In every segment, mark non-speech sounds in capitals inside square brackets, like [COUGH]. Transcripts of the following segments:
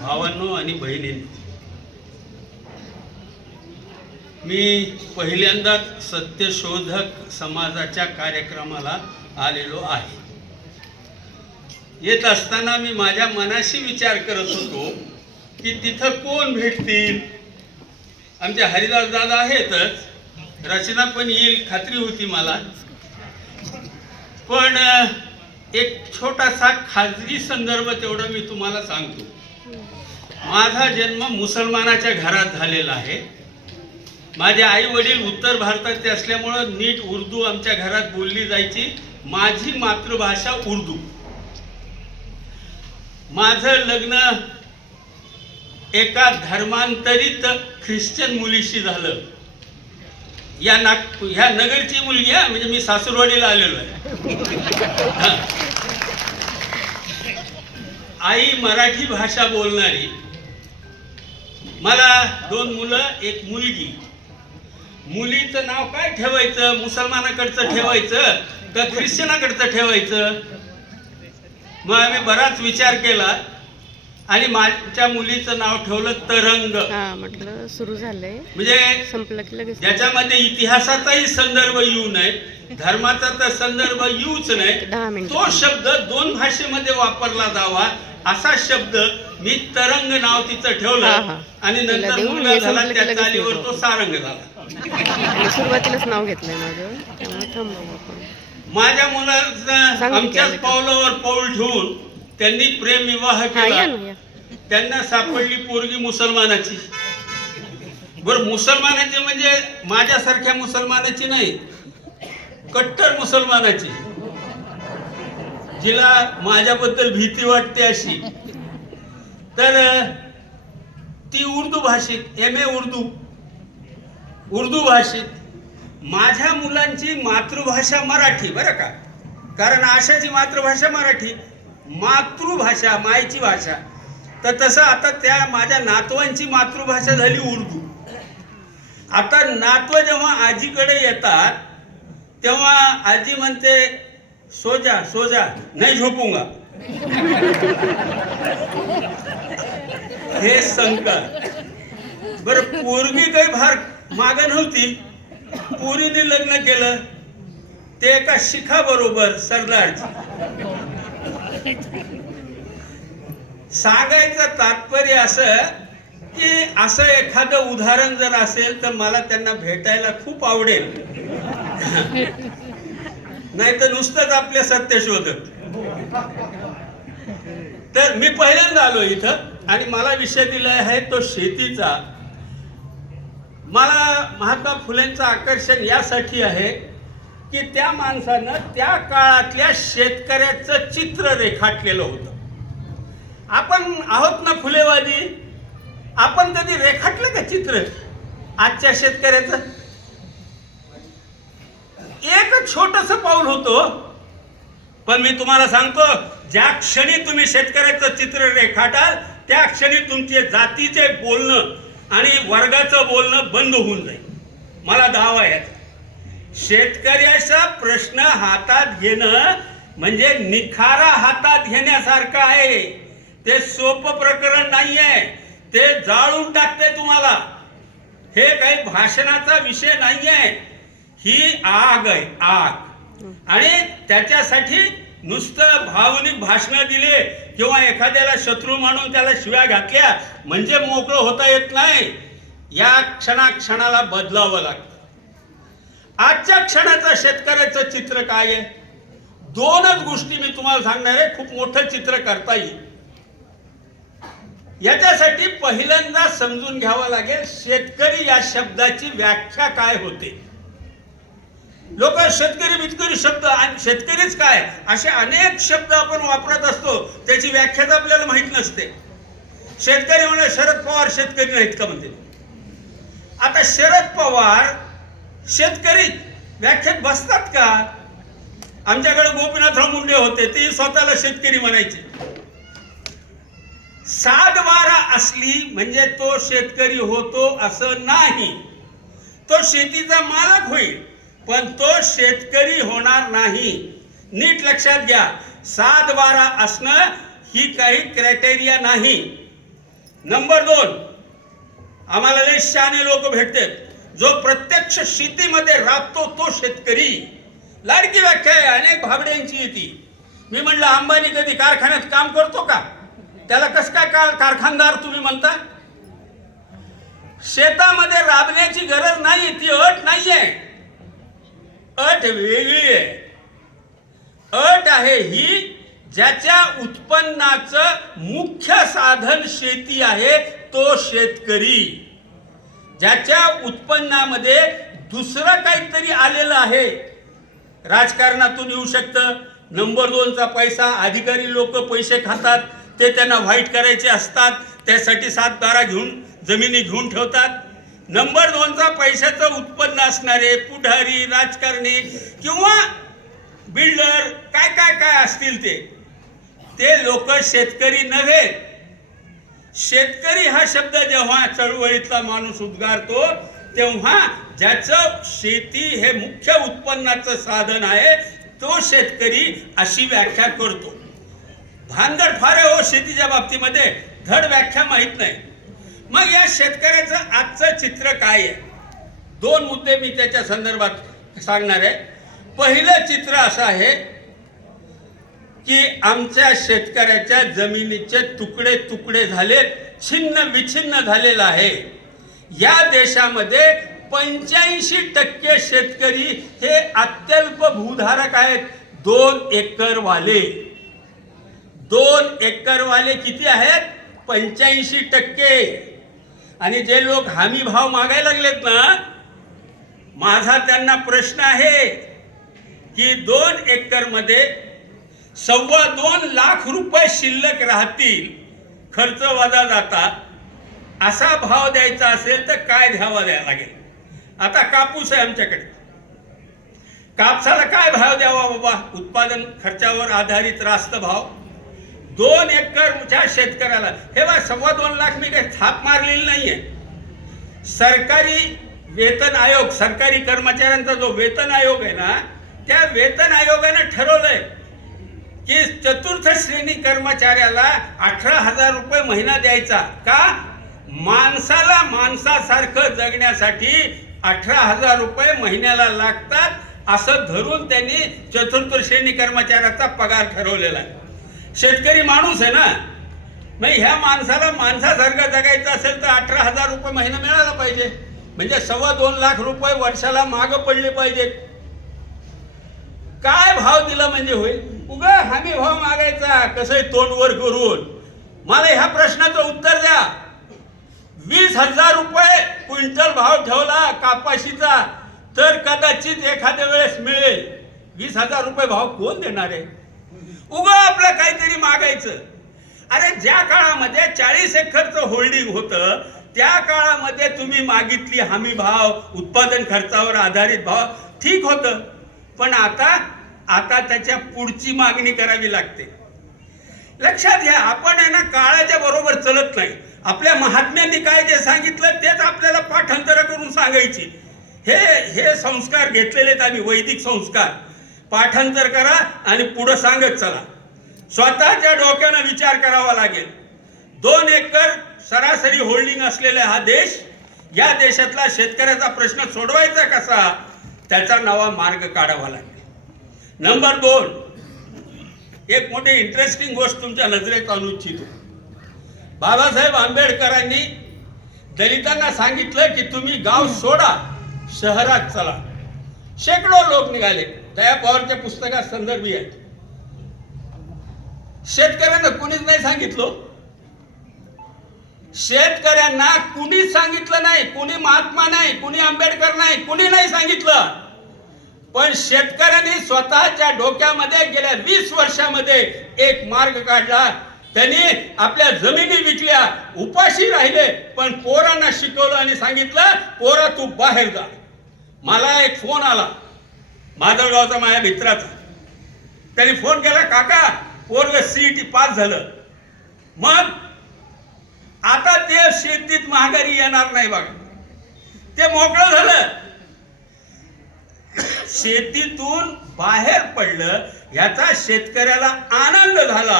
भावांनो आणि बहिणींनो. मी पहिल्यांदाच सत्यशोधक समाजाच्या कार्यक्रमाला आलेलो आहे. येत असताना मी माझ्या मनाशी विचार करत होतो की तिथं कोण भेटतील? आमचे हरिदास दादा आहेतच. रचना पण येईल खात्री होती मला. पण एक छोटासा खाजगी संदर्भ तेवढं मी तुम्हाला सांगतो. माझा जन्म मुसलमानाच्या घरात झालेला आहे. माझे आई वडील उत्तर भारताचे असल्यामुळं नीट उर्दू आमच्या घरात बोलली जायची. माझी मातृभाषा उर्दू. माझं लग्न एका धर्मांतरित ख्रिश्चन मुलीशी झालं. या नाग ह्या नगरची मुलगी आहे म्हणजे मी सासूरवाडीला आलेलो आहे. आई मराठी भाषा बोलणारी मला दोन मुलं एक मुलगी. मुलीचं नाव काय ठेवायचं? मुसलमानाकडचं ठेवायचं का ख्रिश्चनाकडचं ठेवायचं? मग आम्ही बराच विचार केला आणि माझ्या मुलीचं नाव ठेवलं तरंग. म्हटलं सुरू झालंय. म्हणजे संपलं की लगेच ज्याच्यामध्ये इतिहासाचाही संदर्भ येऊ नये धर्माचा तर संदर्भ येऊच नाही तो शब्द दोन भाषेमध्ये वापरला जावा असा शब्द मी तरंग नाव तिचं ठेवलं. आणि नंतर मुलगा झाला की त्या चालीवर. तो सारंग झाला. सुरुवातीलाच नाव घेतलंय माझं. माझ्या मुलाचं आमच्याच? पावलावर पाऊल ठेवून त्यांनी प्रेम विवाह केला. त्यांना सापडली पोरगी मुसलमानाची. बर मुसलमानाची म्हणजे माझ्यासारख्या मुसलमानाची नाही कट्टर मुसलमानाची. जिला माझ्याबद्दल भीती वाटते अशी. तर ती उर्दू भाषिक एम ए उर्दू. उर्दू भाषिक माझ्या मुलांची मातृभाषा मराठी बरं का? कारण आशाची मातृभाषा मराठी मातृभाषा मायची भाषा. तर तसं आता त्या माझ्या नातवांची मातृभाषा झाली उर्दू. आता नातवं जेव्हा आजीकडे येतात तेव्हा आजी म्हणते सोजा सोजा. नाही झोपूंगा. हे संकट. बरं पोरगी काही फार माग नव्हती. पोरीने लग्न केलं. ते एका शिखा बरोबर सरदार सांगायचं तात्पर्य असं की असं एखादं उदाहरण जर असेल तर मला त्यांना भेटायला खूप आवडेल. नाही तर नुसतंच आपले सत्य शोधत. तर मी पहिल्यांदा आलो इथं आणि मला विषय दिला आहे तो शेतीचा. मला महात्मा फुलेंचं आकर्षण यासाठी आहे की त्या माणसानं त्या काळातल्या शेतकऱ्याचं चित्र रेखाटलेलं होतं. आपण आहोत ना फुलेवादी? आपण कधी रेखाटलं का चित्र? आजच्या शेतकऱ्याचं? एक छोटस पाऊल होतो. पण मी तुम्हाला सांगतो ज्या क्षणी तुम्ही शेतकऱ्याचं चित्र रेखाटाल त्या क्षणी तुमचे जातीचे बोलणं आणि वर्गाचं बोलणं बंद होऊन जाईल. मला दावा आहे याचा. शेतकऱ्याचा प्रश्न हातात घेणं म्हणजे निखारा हातात घेण्यासारखं आहे. ते सोपं प्रकरण नाही आहे ते जाळून टाकते तुम्हाला. हे काही भाषणाचा विषय नाही आहे ही आग आहे आग. आणि त्याच्यासाठी नुसतं भावनिक भाषणं दिले किंवा एखाद्याला शत्रू म्हणून त्याला शिव्या घातल्या म्हणजे मोकळं होता येत नाही. या क्षणाक्षणाला बदलावं लागतं. आजच्या क्षणाचं शेतकऱ्याचं चित्र काय आहे? दोनच गोष्टी मी तुम्हाला सांगणार आहे खूप मोठं चित्र करता येईल. याच्यासाठी पहिल्यांदा समजून घ्यावं लागेल शेतकरी या शब्दाची व्याख्या काय होते? लोक शेतकरी बितकरी शब्द आणि शेतकरीच काय असे अनेक शब्द आपण वापरत असतो. त्याची व्याख्याच आपल्याला माहीत नसते. शेतकरी म्हणजे शरद पवार शेतकरी नाहीत का? म्हणते. आता शरद पवार शेतकरी व्याख्यात बसतात का? आमच्याकडे गोपीनाथराव मुंडे होते ते स्वतःला शेतकरी म्हणायचे. सात बारा असली म्हणजे तो शेतकरी होतो असं नाही. तो शेतीचा मालक होईल. पण तो शेतकरी होणार नाही. नीट लक्षात घ्या सात बारा असणं ही काही क्रायटेरिया नाही. नंबर दोन आम्हाला लय शहाणे लोक भेटतात. जो प्रत्यक्ष शेतीमध्ये राबतो तो शेतकरी. लाडकी व्याख्या आहे अनेक भाबड्यांची येते. मी म्हणलं अंबानी कधी कारखान्यात काम करतो का? त्याला कस काय का कारखानदार तुम्ही म्हणता? शेतामध्ये राबण्याची गरज नाही ती अट नाहीये. अट वेगळी आहे. अट आहे ही ज्याच्या उत्पन्नाचं मुख्य साधन शेती आहे तो शेतकरी. ज्याच्या उत्पन्नामध्ये दुसरं काहीतरी आलेलं आहे. राजकारणातून येऊ शकतं. नंबर दोनचा पैसा अधिकारी लोक पैसे खातात ते त्यांना व्हाईट करायचे असतात त्यासाठी सात बारा घेऊन जमिनी घेऊन ठेवतात. नंबर दोनचा पैशाचं उत्पन्न असणारे पुढारी राजकारणी किंवा बिल्डर काय काय काय असतील ते? ते लोक शेतकरी नव्हे. शेतकरी हा शब्द जेव्हा चळवळीतला माणूस उद्गारतो तेव्हा ज्याचं शेती हे मुख्य उत्पन्नाचं साधन आहे तो शेतकरी अशी व्याख्या करतो. भानगड फार हो शेतीच्या बाबतीमध्ये. धड व्याख्या माहीत नाही. मग या शेतकऱ्याचं आजचं चित्र काय आहे? दोन मुद्दे मी त्याच्या संदर्भात सांगणार आहे. पहिलं चित्र असं आहे की आमच्या शेतकऱ्याच्या जमिनीचे तुकडे तुकडे झालेत छिन्न विछिन्न झालेलं आहे. या देशामध्ये पंच्याऐंशी टक्के शेतकरी हे अत्यल्प भूधारक आहेत. दोन एकरवाले. दोन एकरवाले किती आहेत? पंच्याऐंशी टक्के. आणि जे लोक हमी भाव मागायला लागलेत ना माझा त्यांना प्रश्न आहे की दोन एकरमध्ये सव्वा दोन लाख रुपये शिल्लक राहतील खर्च वजा जाता असा भाव द्यायचा असेल तर काय द्यावा द्यावा लागेल? आता कापूस आहे आमच्याकडे. कापसाला काय भाव द्यावा बाबा? उत्पादन खर्चावर आधारित रास्त भाव. दोन एकरच्या शेतकऱ्याला. हे बा सव्वा दोन लाख मी काही थाप मारलेली नाहीये. सरकारी वेतन आयोग सरकारी कर्मचाऱ्यांचा जो वेतन आयोग आहे ना त्या वेतन आयोगानं ठरवलंय की चतुर्थ श्रेणी कर्मचाऱ्याला अठरा हजार रुपये महिना द्यायचा. का? माणसाला माणसासारखं जगण्यासाठी अठरा हजार रुपये महिन्याला लागतात असं धरून त्यांनी चतुर्थ श्रेणी कर्मचाऱ्याचा पगार ठरवलेला आहे. शेतकरी माणूस आहे ना? नाही ह्या माणसाला माणसासारखं जगायचं असेल तर अठरा हजार रुपये महिना मिळाला पाहिजे. म्हणजे सव्वा दोन लाख रुपये वर्षाला मागं पडले पाहिजेत काय भाव दिला म्हणजे होईल? उगा हमी भाव मागायचा. कसं तोंडवर करून? मला ह्या प्रश्नाचं उत्तर द्या. वीस हजार रुपये क्विंटल भाव ठेवला कापाशीचा तर कदाचित एखाद्या वेळेस मिळेल. वीस हजार रुपये भाव कोण देणार आहे? उगा आपलं काहीतरी मागायचं. अरे ज्या काळामध्ये चाळीस एकरचं होल्डिंग होतं त्या काळामध्ये तुम्ही मागितली हमी भाव उत्पादन खर्चावर आधारित भाव ठीक होतं. पण आता आता त्याच्या पुढची मागणी करावी लागते. लक्षात घ्या आपण आहे ना काळाच्या बरोबर चलत नाही. आपल्या महात्म्यांनी काय जे सांगितलं तेच आपल्याला पाठांतर करून सांगायची. हे हे संस्कार घेतलेले आहेत आम्ही वैदिक संस्कार. पाठांतर करा आणि पुढं सांगत चला. स्वतःच्या डोक्यानं विचार करावा लागेल. दोन एकर सरासरी होल्डिंग असलेला हा देश या देशातला शेतकऱ्याचा प्रश्न सोडवायचा कसा त्याचा नवा मार्ग काढावा लागेल. नंबर दोन एक मोठी इंटरेस्टिंग गोष्ट तुमच्या नजरेत आणू इच्छितो. बाबासाहेब आंबेडकरांनी दलितांना सांगितलं की तुम्ही गाव सोडा शहरात चला. शेकडो लोक निघाले. दया पवारच्या पुस्तकात संदर्भी आहेत. शेतकऱ्यांना कुणीच नाही सांगितलं. शेतकऱ्यांना कुणीच सांगितलं नाही. कुणी महात्मा नाही कुणी आंबेडकर नाही कुणी नाही सांगितलं. पण शेतकऱ्यांनी स्वतःच्या डोक्यामध्ये गेल्या वीस वर्षामध्ये एक मार्ग काढला. त्यांनी आपल्या जमिनी विकल्या उपाशी राहिले पण पोरांना शिकवलं आणि सांगितलं पोरा तू बाहेर जा. मला एक फोन आला. माधवगावचा माझ्या मित्राचा. त्यांनी फोन केला काका पोरग सीईटी पास झालं. मग आता ते शेतीत महागारी येणार नाही बघा. ते मोकळं झालं. शेतीतून बाहेर पडलं याचा शेतकऱ्याला आनंद झाला.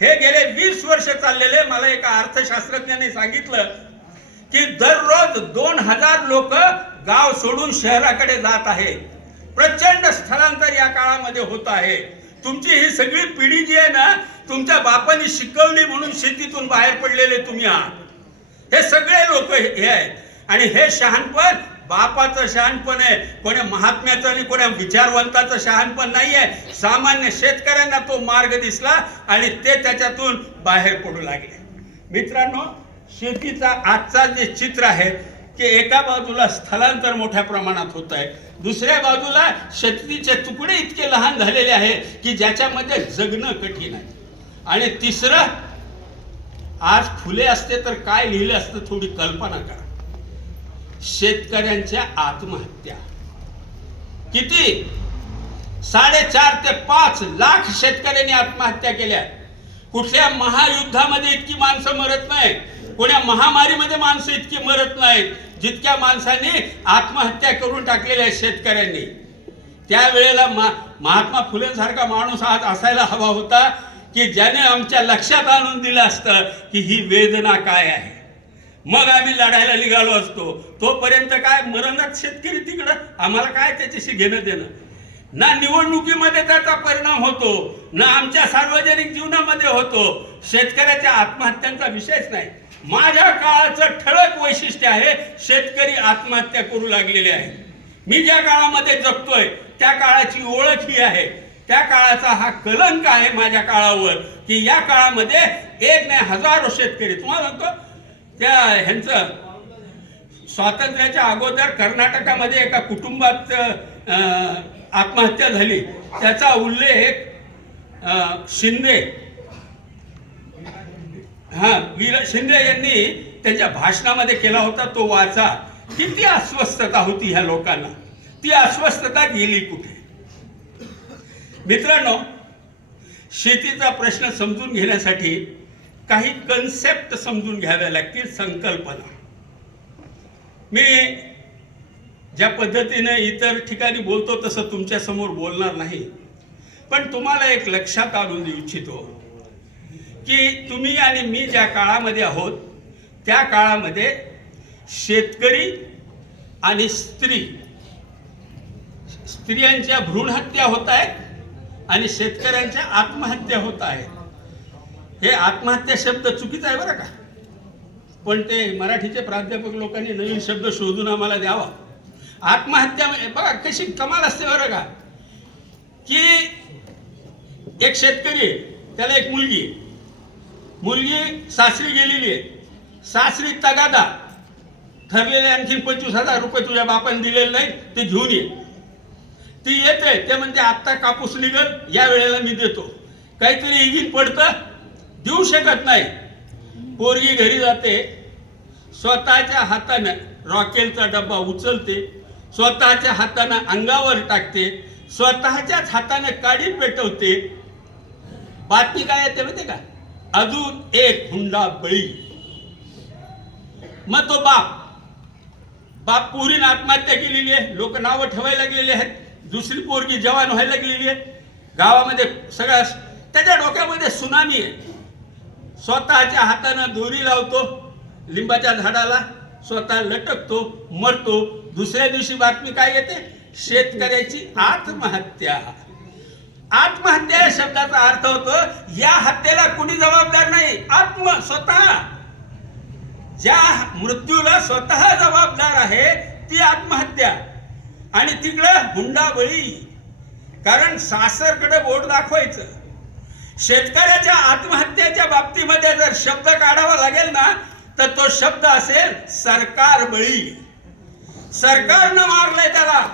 हे गेले वीस वर्ष चाललेले मला एका अर्थशास्त्रज्ञाने सांगितलं की दररोज दोन हजार लोक गाव सोडून शहराकडे जात आहेत. प्रचंड स्थलांतर या काळामध्ये होत आहे. तुमची ही सगळी पिढी जी आहे ना तुमच्या बापांनी शिकवली म्हणून शेतीतून बाहेर पडलेले तुम्ही आहात. हे सगळे लोक हे आहेत. आणि हे शहाणपण बापाचं शहाणपण आहे. कोण्या महात्म्याचं आणि कोण्या विचारवंताचं शहाणपण नाही आहे सामान्य शेतकऱ्यांना तो मार्ग दिसला आणि ते त्याच्यातून बाहेर पडू लागले. मित्रांनो शेतीचा आजचा जे चित्र आहे की एका बाजूला स्थलांतर मोठ्या प्रमाणात होत आहे. दुसऱ्या बाजूला शक्तीचे तुकडे इतके लहान झालेले आहे की ज्याच्यामध्ये जगणं कठीण आहे. आणि तिसरं आज फुले असते तर काय लिहिलं असतं थोडी कल्पना करा. शेतकऱ्यांच्या आत्महत्या. किती? साडेचार ते पाच लाख शेतकऱ्यांनी आत्महत्या केल्या. कुठल्या महायुद्धामध्ये इतकी माणसं मरत नाहीत. कोण्या महामारीमध्ये माणसं इतकी मरत नाहीत. जितक्या माणसांनी आत्महत्या करून टाकलेल्या आहेत शेतकऱ्यांनी त्यावेळेला मा महात्मा फुलेंसारखा माणूस आज असायला हवा होता की ज्याने आमच्या लक्षात आणून दिलं असतं की ही वेदना काय आहे. मग आम्ही लढायला निघालो असतो. तोपर्यंत काय मरणच शेतकरी तिकडं? आम्हाला काय त्याच्याशी घेणं देणं? ना निवडणुकीमध्ये त्याचा परिणाम होतो ना आमच्या सार्वजनिक जीवनामध्ये होतो. शेतकऱ्याच्या आत्महत्यांचा विषयच नाही. माझ्या काळाचं ठळक वैशिष्ट्य आहे शेतकरी आत्महत्या करू लागलेले आहे. मी ज्या काळामध्ये जगतोय त्या काळाची ओळख ही आहे. त्या काळाचा हा कलंक आहे माझ्या काळावर की या काळामध्ये एक नाही हजारो शेतकरी तुम्हाला सांगतो त्या ह्यांचं स्वातंत्र्याच्या अगोदर कर्नाटकामध्ये एका कुटुंबात आत्महत्या झाली. त्याचा उल्लेख शिंदे हा वीर शिंदे यांनी त्यांच्या भाषणामध्ये केला होता तो वाचा किती अस्वस्थता होती ह्या लोकांना. ती अस्वस्थता गेली कुठे? मित्रांनो शेतीचा प्रश्न समजून घेण्यासाठी काही कन्सेप्ट समजून घ्याव्या लागतील संकल्पना. मी ज्या पद्धतीने इतर ठिकाणी बोलतो तसं तुमच्यासमोर बोलणार नाही. पण तुम्हाला एक लक्षात आणून देऊ इच्छितो. की तुम्ही आणि मी ज्या काळामध्ये आहोत त्या काळामध्ये शेतकरी आणि स्त्री स्त्रियांच्या भ्रूणहत्या होत आहेत आणि शेतकऱ्यांच्या आत्महत्या होत आहेत. हे आत्महत्या शब्द चुकीचा आहे बरं का? पण ते मराठीचे प्राध्यापक लोकांनी नवीन शब्द शोधून आम्हाला द्यावा. आत्महत्या म्हणजे बघा कशी कमाल असते बरं का? की एक शेतकरी त्याला एक मुलगी मुलगी सासरी गेलेली आहे. सासरी तगादा. ठरलेले आणखी पंचवीस हजार रुपये तुझ्या बापाने दिलेले नाही ते घेऊन ये. ती येते ते म्हणते आत्ता कापूस निघल या वेळेला मी देतो. काहीतरी इगिन पडतं देऊ शकत नाही. पोरगी घरी जाते स्वतःच्या हातानं रॉकेलचा डब्बा उचलते स्वतःच्या हातानं अंगावर टाकते स्वतःच्याच हातानं काडी पेटवते. बातमी काय येते माहिती का? अजून एक हुंडा बळी. मग तो बाप बाप पोरीनं आत्महत्या केलेली आहे लोक नावं ठेवायला गेलेली आहेत दुसरी पोरगी जवान व्हायला गेलेली आहे गावामध्ये सगळ्या त्याच्या डोक्यामध्ये सुनामी आहे. स्वतःच्या हातानं दोरी लावतो लिंबाच्या झाडाला स्वतः लटकतो मरतो दुसऱ्या दिवशी बातमी काय येते? शेतकऱ्याची आत्महत्या. आत्महत्या या शब्दाचा अर्थ होतो या हत्येला कुणी जबाबदार नाही आत्म स्वतः. ज्या मृत्यूला स्वतः जबाबदार आहे ती आत्महत्या. आणि तिकडं हुंडाबळी. कारण सासरकडे बोट दाखवायचं. शेतकऱ्याच्या आत्महत्येच्या बाबतीमध्ये जर शब्द काढावा लागेल ना तर तो शब्द असेल सरकार बळी. सरकारनं मारलंय त्याला.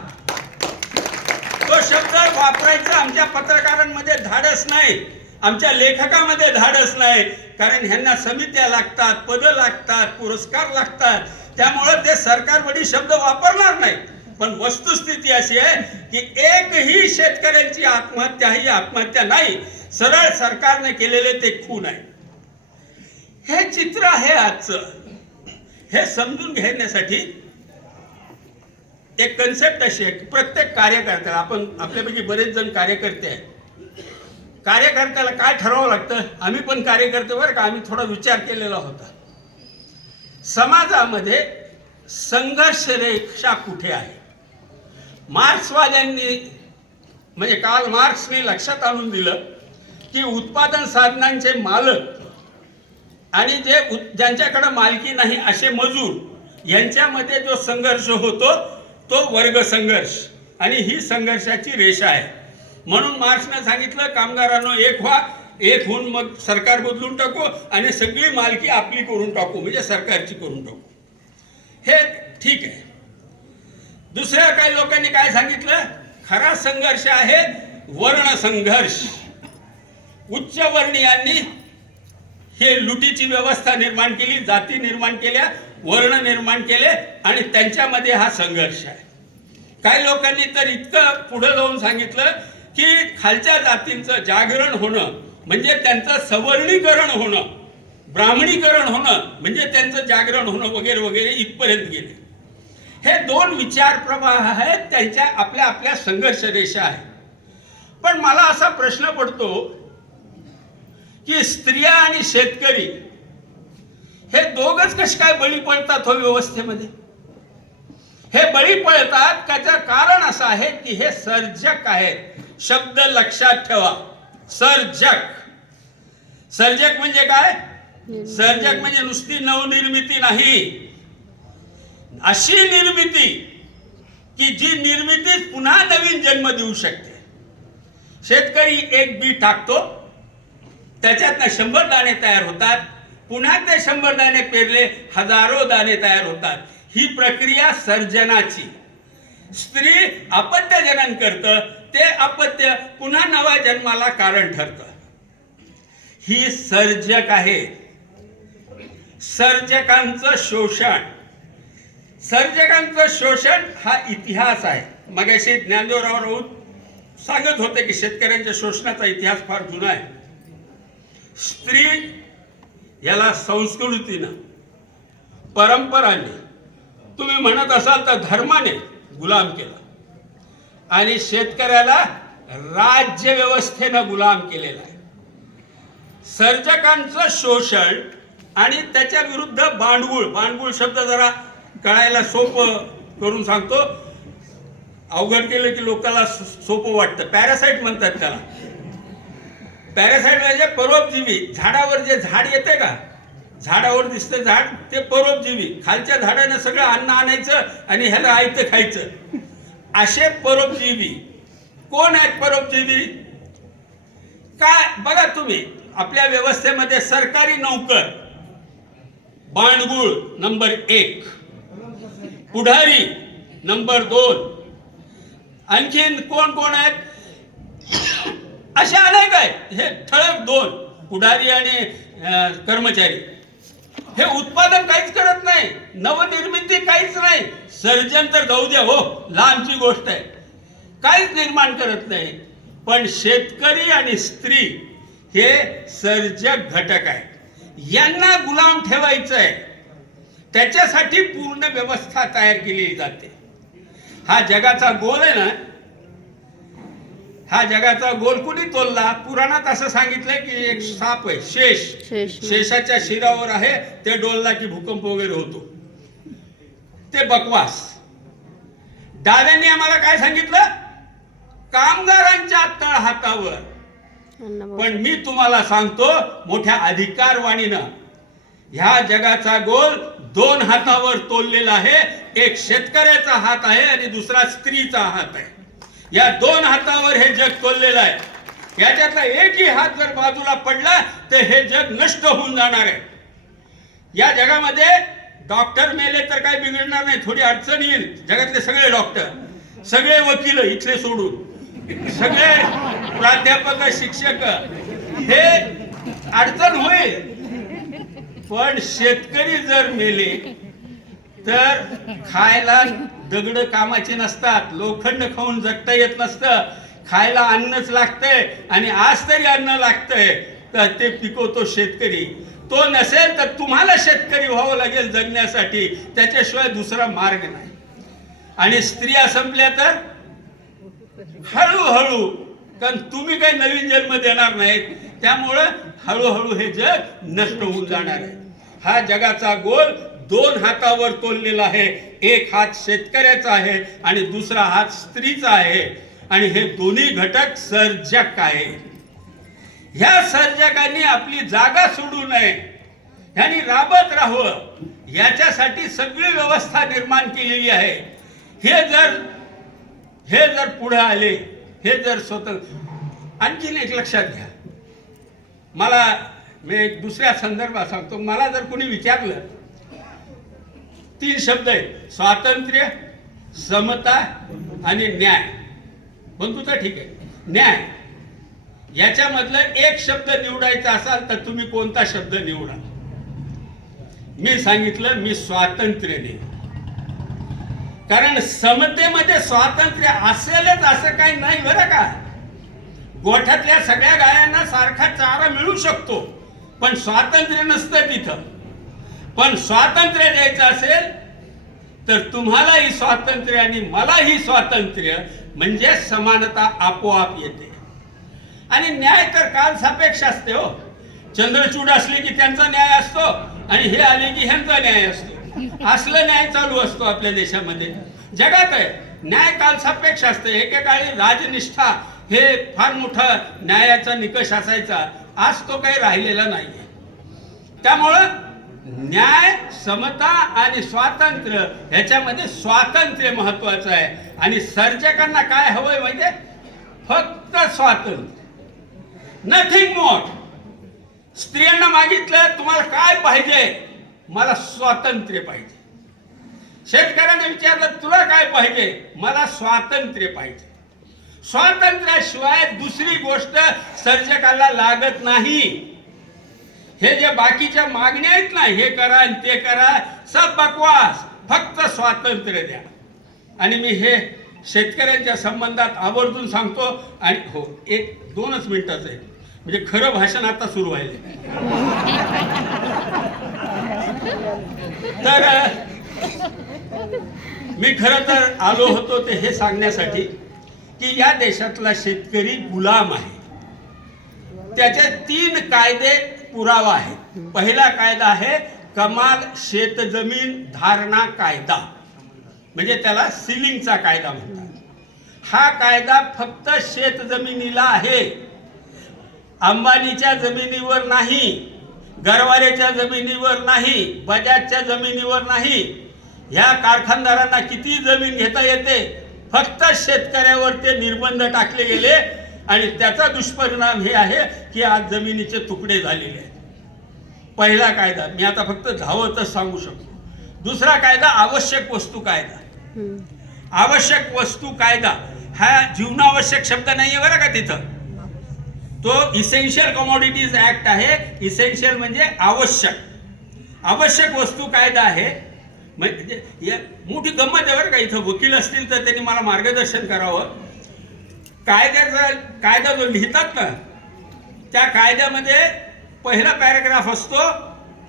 तो शब्द वापरायचा आमच्या पत्रकारांमध्ये धाडस नाही. आमच्या लेखकामध्ये धाडस नाही. कारण ह्यांना समित्या लागतात पदं लागतात पुरस्कार लागतात. त्यामुळं ते सरकारवडी शब्द वापरणार नाही. पण वस्तुस्थिती अशी आहे की एकही शेतकऱ्यांची आत्महत्या ही आत्महत्या नाही. सरळ सरकारने केलेले ते खून आहे. हे चित्र आहे आजचं. हे समजून घेण्यासाठी एक कन्सेप्ट अशी आहे की प्रत्येक कार्यकर्त्याला आपण आपल्यापैकी बरेच जण कार्यकर्ते आहेत. कार्यकर्त्याला काय ठरवावं लागतं? आम्ही पण कार्यकर्ते बरं का? आम्ही थोडा विचार केलेला होता. समाजामध्ये संघर्ष रेषा कुठे आहे? मार्क्सवाद्यांनी म्हणजे काल मार्क्सने लक्षात आणून दिलं की उत्पादन साधनांचे मालक आणि जे ज्यांच्याकडं ज्यांच्याकडे मालकी नाही असे मजूर यांच्यामध्ये जो संघर्ष होतो तो वर्ग संघर्ष आणि ही संघर्षाची रेषा आहे. म्हणून मार्क्सनं सांगितलं कामगारांनो एक व्हा एक होऊन मग सरकार बदलून टाकू आणि सगळी मालकी आपली करून टाकू म्हणजे सरकारची करून टाकू. हे ठीक आहे. दुसऱ्या काही लोकांनी काय सांगितलं? खरा संघर्ष आहे वर्ण संघर्ष. उच्चवर्णीयांनी हे लुटीची व्यवस्था निर्माण केली जाती निर्माण केल्या वर्ण निर्माण केले आणि त्यांच्यामध्ये हा संघर्ष आहे. काही लोकांनी तर इतकं पुढं जाऊन सांगितलं की खालच्या जातींचं जागरण होणं म्हणजे त्यांचं सवर्णीकरण होणं ब्राह्मणीकरण होणं म्हणजे त्यांचं जागरण होणं वगैरे वगैरे इथपर्यंत गेले. हे दोन विचार प्रवाह आहेत त्यांच्या आपल्या आपल्या संघर्ष रेषा आहेत. पण मला असा प्रश्न पडतो की स्त्रिया आणि शेतकरी हे दोघच कसे काय बळी पडतात हो व्यवस्थेमध्ये? हे बळी पळतात त्याचं कारण असं आहे की हे सर्जक आहेत. शब्द लक्षात ठेवा. सर्जक. सर्जक म्हणजे काय? सर्जक म्हणजे नुसती नवनिर्मिती नाही. अशी निर्मिती की जी निर्मिती पुन्हा नवीन जन्म देऊ शकते. शेतकरी एक बी टाकतो. त्याच्यातनं शंभर दाणे तयार होतात. पुन्हा ते शंभर दाणे पेरले हजारो दाणे तयार होतात. ही प्रक्रिया सर्जनाची. स्त्री अपत्य जनन करतं ते अपत्य पुन्हा नव्या जन्माला कारण ठरतं. ही सर्जक आहे. सर्जकांचं शोषण. सर्जकांचं शोषण हा इतिहास आहे. मगाशी ज्ञानदेवराव राऊत सांगत होते की शेतकऱ्यांच्या शोषणाचा इतिहास फार जुना आहे. स्त्री याला संस्कृतीनं परंपराने तुम्ही म्हणत असाल तर धर्माने गुलाम केला. आणि शेतकऱ्याला राज्य व्यवस्थेनं गुलाम केलेला आहे. सर्जकांचं शोषण आणि त्याच्या विरुद्ध बांडगुळ बांडगुळ शब्द जरा कळायला सोपं करून सांगतो. अवघड केलं की लोकांना सोपं वाटतं. पॅरासाईट म्हणतात त्याला. पॅरासाईट म्हणजे परोपजीवी. झाडावर जे झाड येते का? झाडावर दिसतं झाड ते परोपजीवी. खालच्या झाडानं सगळं अन्न आणायचं आणि ह्याला आयतं खायचं. असे परोपजीवी. कोण आहेत परोपजीवी? काय बघा तुम्ही आपल्या व्यवस्थेमध्ये सरकारी नौकर. बाणगुळ नंबर एक. पुढारी नंबर दोन. आणखीन कोण कोण आहेत? असे अनेक आहेत हे ठळक दोन पुढारी आणि कर्मचारी. हे उत्पादन काहीच करत नाही नवनिर्मिती काहीच नाही. सर्जन तर जाऊ द्या हो लांबची गोष्ट आहे. काहीच निर्माण करत नाही. पण शेतकरी आणि स्त्री हे सर्जक घटक आहेत. यांना गुलाम ठेवायचं आहे. त्याच्यासाठी पूर्ण व्यवस्था तयार केली जाते. हा जगाचा गोल आहे ना हा जगाचा गोल कुणी तोलला? पुराणात असं सांगितलंय की एक साप आहे शेष. शेष. शेषाच्या शिरावर आहे ते डोलला की भूकंप वगैरे होतो. ते बकवास. डाव्यांनी आम्हाला काय सांगितलं? कामगारांच्या तळहातावर पण मी तुम्हाला सांगतो मोठ्या अधिकारवाणीनं ह्या जगाचा गोल दोन हातावर तोललेला आहे. एक शेतकऱ्याचा हात आहे आणि दुसरा स्त्रीचा हात आहे. या दोन हातावर हे जग तोललेलं आहे. याच्यातला एकही हात जर बाजूला पडला तर हे जग नष्ट होऊन जाणार आहे. या जगामध्ये डॉक्टर मेले तर काही बिघडणार नाही थोडी अडचण येईल. जगातले सगळे डॉक्टर सगळे वकील इथले सोडून सगळे प्राध्यापक शिक्षक हे अडचण होईल. पण शेतकरी जर मेले तर खायला दगड कामाचे नसतात. लोखंड खाऊन जगता येत नसतं. खायला अन्नच लागतंय आणि आज तरी अन्न लागतंय. तर ते पिकवतो शेतकरी. तो नसेल तर तुम्हाला शेतकरी व्हावं लागेल जगण्यासाठी. त्याच्याशिवाय दुसरा मार्ग नाही. आणि स्त्रिया संपल्या तर हळूहळू कारण तुम्ही काही नवीन जन्म देणार नाहीत. त्यामुळं हळूहळू हे जग नष्ट होऊन जाणार आहे. हा जगाचा गोल दोन हातावर तोललेला आहे. एक हात शेतकऱ्याचा आहे आणि दुसरा हात स्त्रीचा आहे. आणि हे दोन्ही घटक सर्जक आहे. ह्या सर्जकांनी आपली जागा सोडू नये. ह्यांनी राबत राहावं. याच्यासाठी सगळी व्यवस्था निर्माण केलेली आहे. हे जर हे जर पुढे आले हे जर स्वतः आणखीन एक लक्षात घ्या. मला मी एक दुसऱ्या संदर्भात सांगतो. मला जर कोणी विचारलं तीन शब्द आहेत. स्वातंत्र्य समता आणि न्याय. पण तुझं ठीक आहे. न्याय. याच्यामधलं एक शब्द निवडायचा असाल तर तुम्ही कोणता शब्द निवडा मी सांगितलं मी स्वातंत्र्य नाही कारण समतेमध्ये स्वातंत्र्य असेलच असं काही नाही बरं का? गोठ्यातल्या सगळ्या गायांना सारखा चारा मिळू शकतो पण स्वातंत्र्य नसतं तिथं. पण स्वातंत्र्य द्यायचं असेल तर तुम्हालाही स्वातंत्र्य आणि मलाही स्वातंत्र्य म्हणजे समानता आपोआप येते. आणि न्याय तर काल सापेक्ष असते हो. चंद्रचूड असले की त्यांचा न्याय असतो आणि हे आले की ह्यांचा न्याय असतो. असलं न्याय चालू असतो आपल्या देशामध्ये. जगात आहे. न्याय काल सापेक्ष असते. एकेकाळी राजनिष्ठा हे फार मोठा न्यायाचा निकष असायचा. आज तो काही राहिलेला नाही त्यामुळं न्याय समता आणि स्वातंत्र्य ह्याच्यामध्ये स्वातंत्र्य महत्वाचं आहे. आणि सर्जकांना काय हवंय म्हणजे फक्त स्वातंत्र्य. नथिंग मोर स्त्रियांना मागितलं तुम्हाला काय पाहिजे? मला स्वातंत्र्य पाहिजे. शेतकऱ्यांना विचारलं तुला काय पाहिजे? मला स्वातंत्र्य पाहिजे. स्वातंत्र्याशिवाय दुसरी गोष्ट सर्जकाला लागत नाही. हे जे बाकीच्या मागण्या आहेत ना हे करा आणि ते करा. सब बकवास. फक्त स्वातंत्र्य द्या. आणि मी हे शेतकऱ्यांच्या संबंधात आवर्जून सांगतो आणि हो एक दोनच मिनिटाचं आहे. म्हणजे खरं भाषण आता सुरू व्हायला [LAUGHS] तर मी खरं तर आलो होतो ते हे सांगण्यासाठी की या देशातला शेतकरी गुलाम आहे. त्याचे तीन कायदे पुरावा आहे. पहिला कायदा आहे कमाल शेतजमीन धारणा कायदा. म्हणजे त्याला सिलिंगचा कायदा म्हणतात. हा कायदा फक्त शेतजमिनीला आहे. अंबानीच्या जमिनीवर नाही गरवारेच्या जमिनीवर नाही बजाजच्या जमिनीवर नाही. ह्या कारखानदारांना किती जमीन घेता येते? फक्त शेतकऱ्यावर ते निर्बंध टाकले गेले आणि त्याचा दुष्परिणाम हे आहे की आज जमिनीचे तुकडे झालेले आहेत. पहिला कायदा मी आता फक्त धावतच सांगू शकतो. दुसरा कायदा आवश्यक वस्तू कायदा. आवश्यक वस्तू कायदा हा जीवनावश्यक शब्द नाहीये बरं का तिथं. तो इसेन्शियल कमोडिटीज ऍक्ट आहे. इसेन्शियल म्हणजे आवश्यक. आवश्यक वस्तू कायदा आहे. म्हणजे मोठी गंमत आहे बरं का इथं. वकील असतील तर त्यांनी मला मार्गदर्शन करावं. कायद्याचा कायदा जो लिहितात ना त्या कायद्यामध्ये पहिला पॅरेग्राफ असतो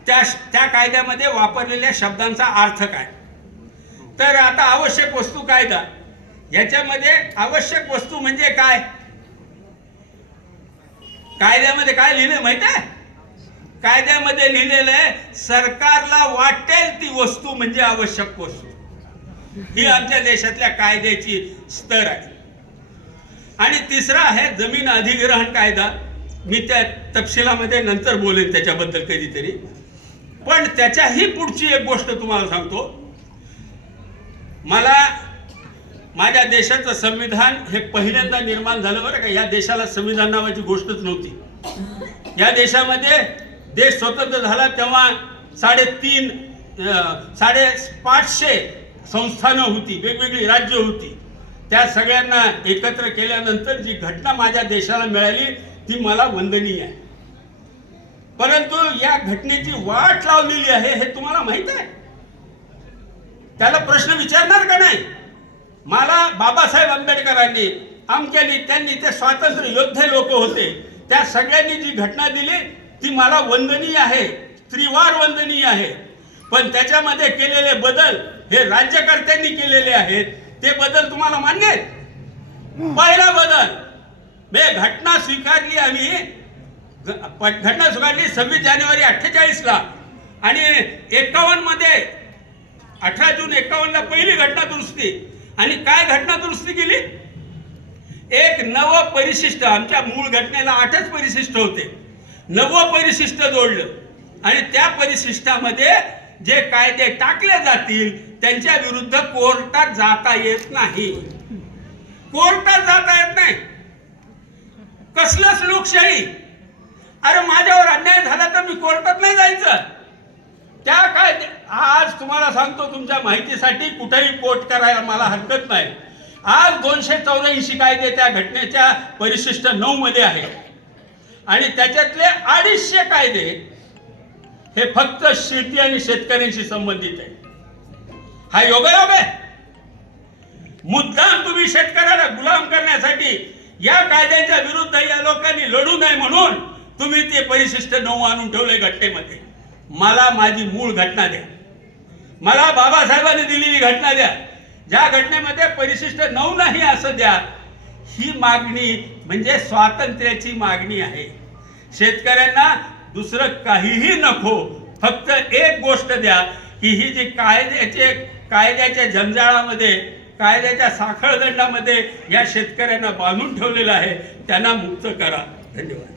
त्या त्या कायद्यामध्ये वापरलेल्या शब्दांचा अर्थ काय? तर आता आवश्यक वस्तू कायदा. याच्यामध्ये आवश्यक वस्तू म्हणजे काय? कायद्यामध्ये काय लिहिलं माहीत आहे? कायद्यामध्ये लिहिलेलं आहे सरकारला वाटेल ती वस्तू म्हणजे आवश्यक वस्तू. ही आमच्या देशातल्या कायद्याची स्तर आहे. आणि तिसरा आहे जमीन अधिग्रहण कायदा. मी त्या तपशिलामध्ये नंतर बोलेन त्याच्याबद्दल कधीतरी. पण त्याच्याही पुढची एक गोष्ट तुम्हाला सांगतो. मला माझ्या देशाचं संविधान हे पहिल्यांदा निर्माण झालं बरं का. या देशाला संविधान नावाची गोष्टच नव्हती. या देशामध्ये देश स्वतंत्र झाला तेव्हा साडेतीन साडे पाचशे संस्थानं होती वेगवेगळी राज्य होती. त्या सगळ्यांना एकत्र केल्यानंतर जी घटना माझ्या देशाला मिळाली ती मला वंदनीय आहे. परंतु या घटनेची वाट लावलेली आहे हे तुम्हाला माहीत आहे? त्याला प्रश्न विचारणार का नाही? मला बाबासाहेब आंबेडकरांनी आमक्यानी त्यांनी ते स्वातंत्र्य योद्धे लोक होते त्या सगळ्यांनी जी घटना दिली ती मला वंदनीय आहे त्रिवार वंदनीय आहे. पण त्याच्यामध्ये केलेले बदल हे राज्यकर्त्यांनी केलेले आहेत ते बदल तुम्हाला मान्य आहेत? पहिला बदल म्हणजे घटना स्वीकारली आम्ही प- घटना स्वीकारली सव्वीस जानेवारी अठ्ठेचाळीसला आणि एकावन्नमध्ये अठरा जून एकावन्नला पहिली घटना दुरुस्ती. आणि काय घटना दुरुस्ती केली? एक नव परिशिष्ट आमच्या मूळ घटनेला आठच परिशिष्ट होते. नवं परिशिष्ट जोडलं. आणि त्या परिशिष्टामध्ये जे कायदे टाकले जातील त्यांच्या विरुद्ध कोर्टात जाता येत नाही. कोर्टात जाता येत नाही. कसलंच लोकशाही अरे माझ्यावर अन्याय झाला तर मी कोर्टात नाही जायचं. त्या काय आज तुम्हाला सांगतो तुमच्या माहितीसाठी कुठेही कोर्ट करायला मला हरकत नाही. आज दोनशे चौऱ्याऐंशी कायदे त्या घटनेच्या परिशिष्ट नऊ मध्ये आहे आणि त्याच्यातले अडीचशे कायदे हे फक्त शेती आणि शेतकऱ्यांशी संबंधित आहे हा योगायोग आहे मुद्दाम तुम्ही शेतकऱ्याला गुलाम करण्यासाठी या कायद्याच्या विरुद्ध या लोकांनी लढू नये म्हणून तुम्ही ते परिशिष्ट नऊ आणून ठेवले घटनेमध्ये. मला माझी मूळ घटना द्या. मला बाबासाहेबांनी दिलेली घटना द्या. ज्या घटनेमध्ये परिशिष्ट नऊ नाही असं द्या ही मागणी म्हणजे स्वातंत्र्याची मागणी आहे. शेतकऱ्यांना दुसरं काहीही नको फक्त एक गोष्ट द्या की ही जी कायद्याचे कायद्याच्या जंजाळामध्ये कायद्याच्या साखळदंडामध्ये या शेतकऱ्यांना बांधून ठेवलेलं आहे. त्यांना मुक्त करा. धन्यवाद.